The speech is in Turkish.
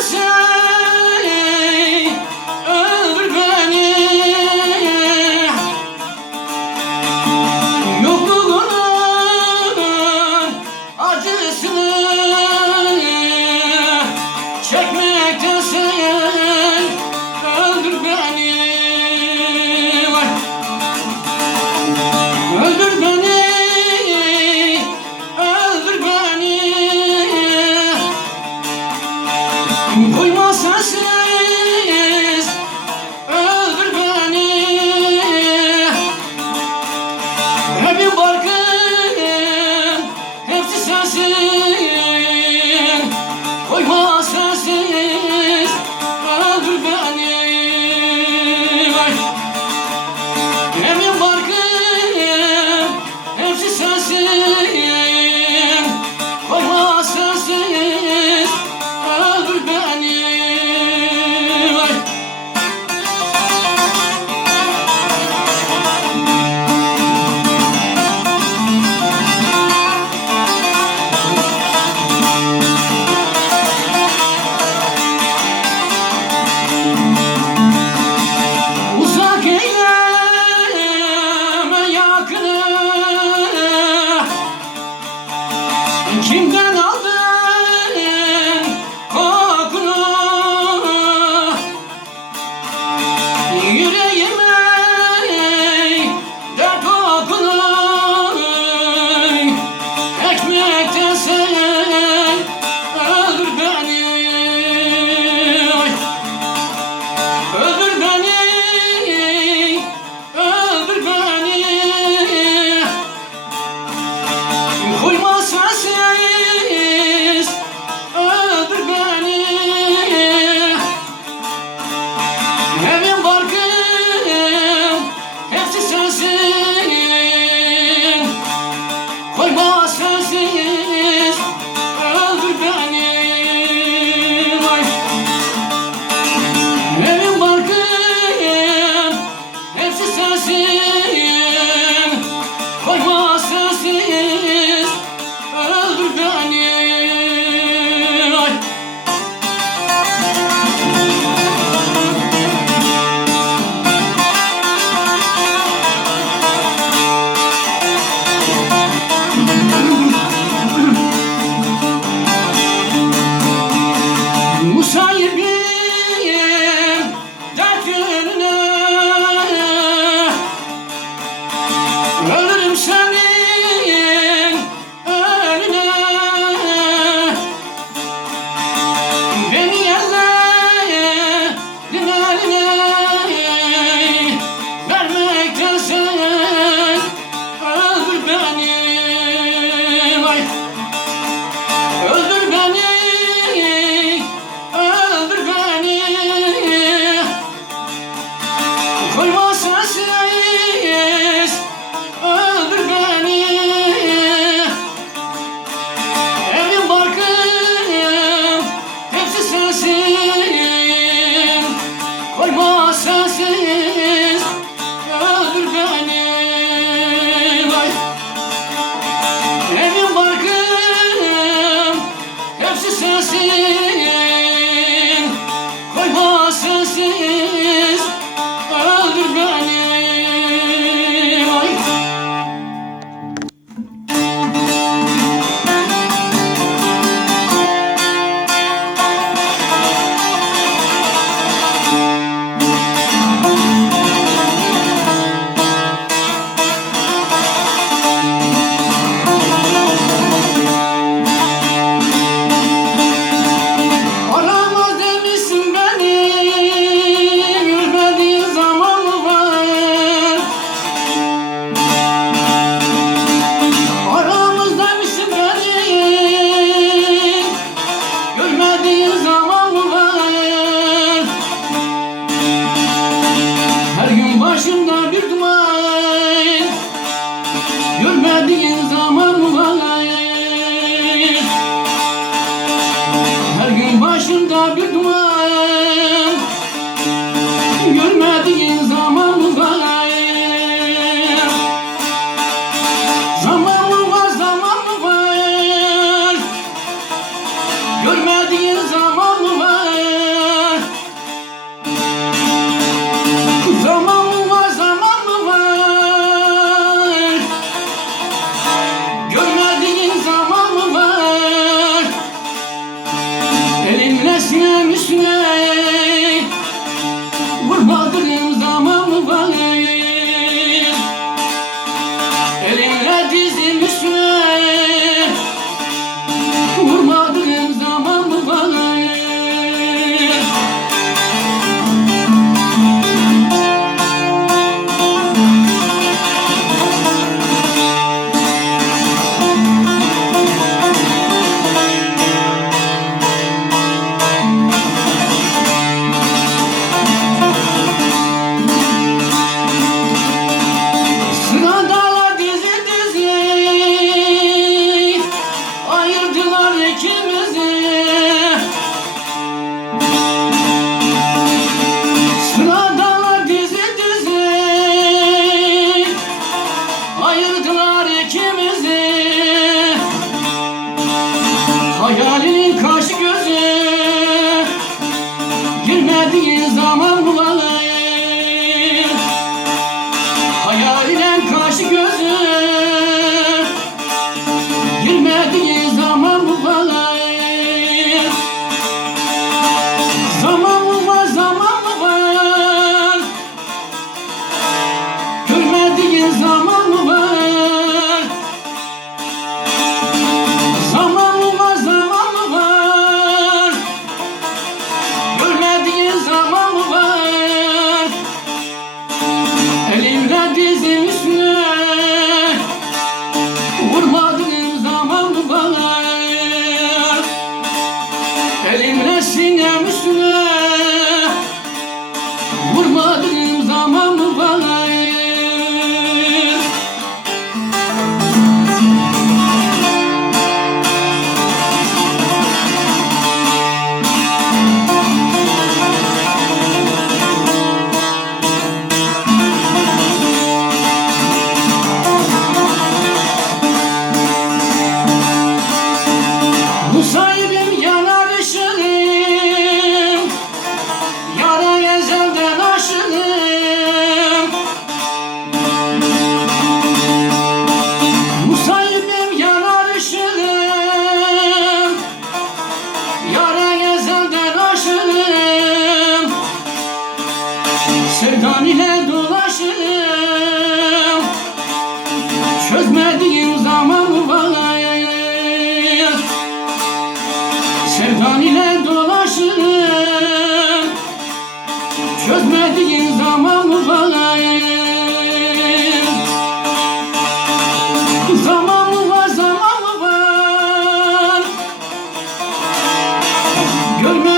Cause you başında bir dua Mom. Bulamadım zaman mı bana Can ile dolaşırım Çözmediğin zaman bu balayım Zaman mı var zaman mı var? Görme